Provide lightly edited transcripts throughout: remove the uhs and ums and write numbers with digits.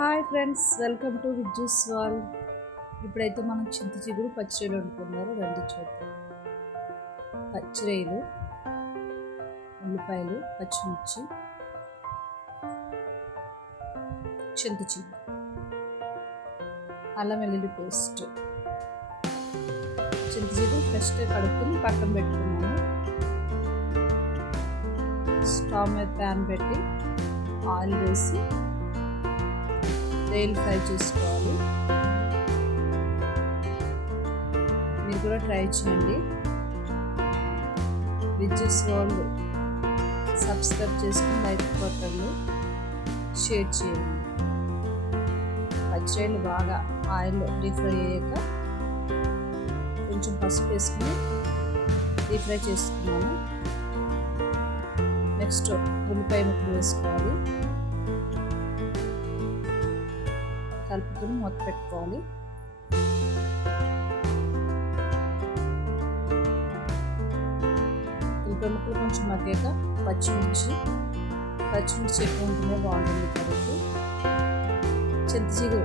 Hi friends, welcome to Vijju's wall. ఇప్పుడైతే మనం చింత చిగురు పచ్చిరొయ్యలు వండుకున్నారు. రండి చూద్దాం. పచ్చిరొయ్యలు, ఉల్లిపాయలు, పచ్చిమిర్చి, చింత చిగురు, అల్లం వెల్లుల్లి పేస్ట్. చింత చిగురు ఫ్రెష్గా కడుక్కుని పక్కన పెట్టుకున్నాను. స్టవ్ మీద ప్యాన్ పెట్టి ఆయిల్ వేసి రొయ్యలు ఫ్రై చేసుకోవాలి. మీరు కూడా ట్రై చేయండి. విజ్జూస్ వరల్డ్ సబ్స్క్రైబ్ చేసుకుని లైక్ కొట్టండి, షేర్ చేయండి. పచ్చిరొయ్యలు బాగా ఆయిల్లో డీప్ ఫ్రై అయ్యాక కొంచెం పసుపు వేసుకుని డీప్ ఫ్రై చేసుకున్నాను. నెక్స్ట్ ఉల్లిపాయ ముక్కలు వేసుకోవాలి. కలుపుకొని మూత పెట్టుకోవాలి. ఉల్లిపాయ ముక్కలు కొంచెం మగ్గాక పచ్చిమిర్చి ఎక్కువ ఉంటేనే బాగుంటుంది కర్రీకి. చింత చిగురు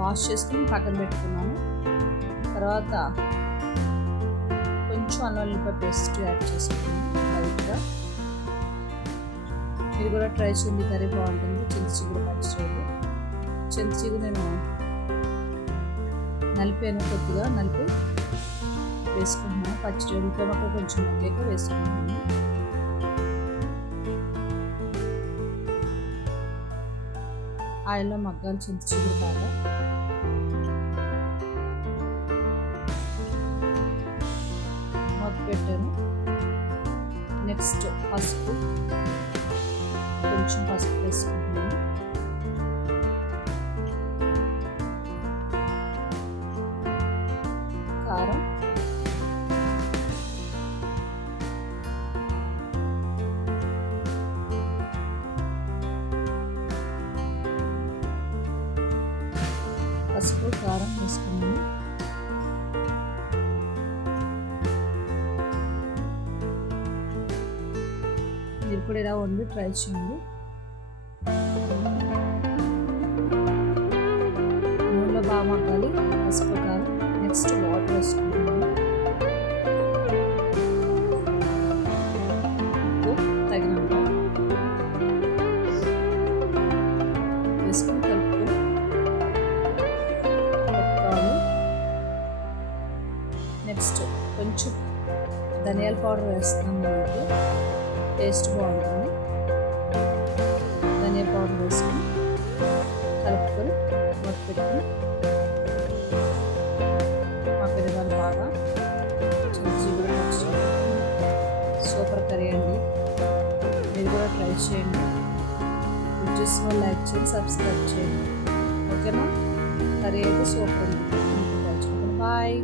వాష్ చేసుకుని పక్కన పెట్టుకున్నాను. తర్వాత కొంచెం అల్లం వెల్లుల్లిపాయ పేస్ట్ యాడ్ చేసుకున్నాను లైట్గా. మీరు కూడా ట్రై చేయండి, కర్రీ బాగుంటుంది. చింత చిగురు పచ్చిరొయ్యలు. చింత చిగురు నేను నలిపాను, కొద్దిగా నలిపి వేసుకుంటున్నాను. పచ్చిరొయ్యలు ఉల్లిపాయ కొంచెం మగ్గాక వేసుకుంటున్నాను. ఆయిల్లో మగ్గాలి చింత చిగురు బాగా. మూత పెట్టాను. నెక్స్ట్ పసుపు, కొంచెం పసుపు వేసుకుంటున్నాను. కారం, పసుపు కారం వేసుకున్నాను. మీరు కూడా ఇలా వండి ట్రై చేయండి. నూనెలో బాగా మగ్గాలి పసుపు కారం. నెక్స్ట్ వాటర్ వేసుకుంటున్నాను. ఉప్పు తగినంత వేసుకుని కలుపుకొని కలుపుకోవాలి. నెక్స్ట్ కొంచెం ధనియాల పౌడర్ వేస్తున్నాం. మనకి టేస్ట్ బాగుంటుంది. ధనియా పౌడర్ వేసుకొని కలుపుకొని మూత పెట్టుకుని బాగా సూపర్ కర్రీ అండి. మీరు కూడా ట్రై చేయండి. విజ్జూస్ వరల్డ్ లైక్ చేయండి, సబ్స్క్రైబ్ చేయండి. ఓకేనా? కర్రీ అయితే సూపర్ ఉంది. బాయ్.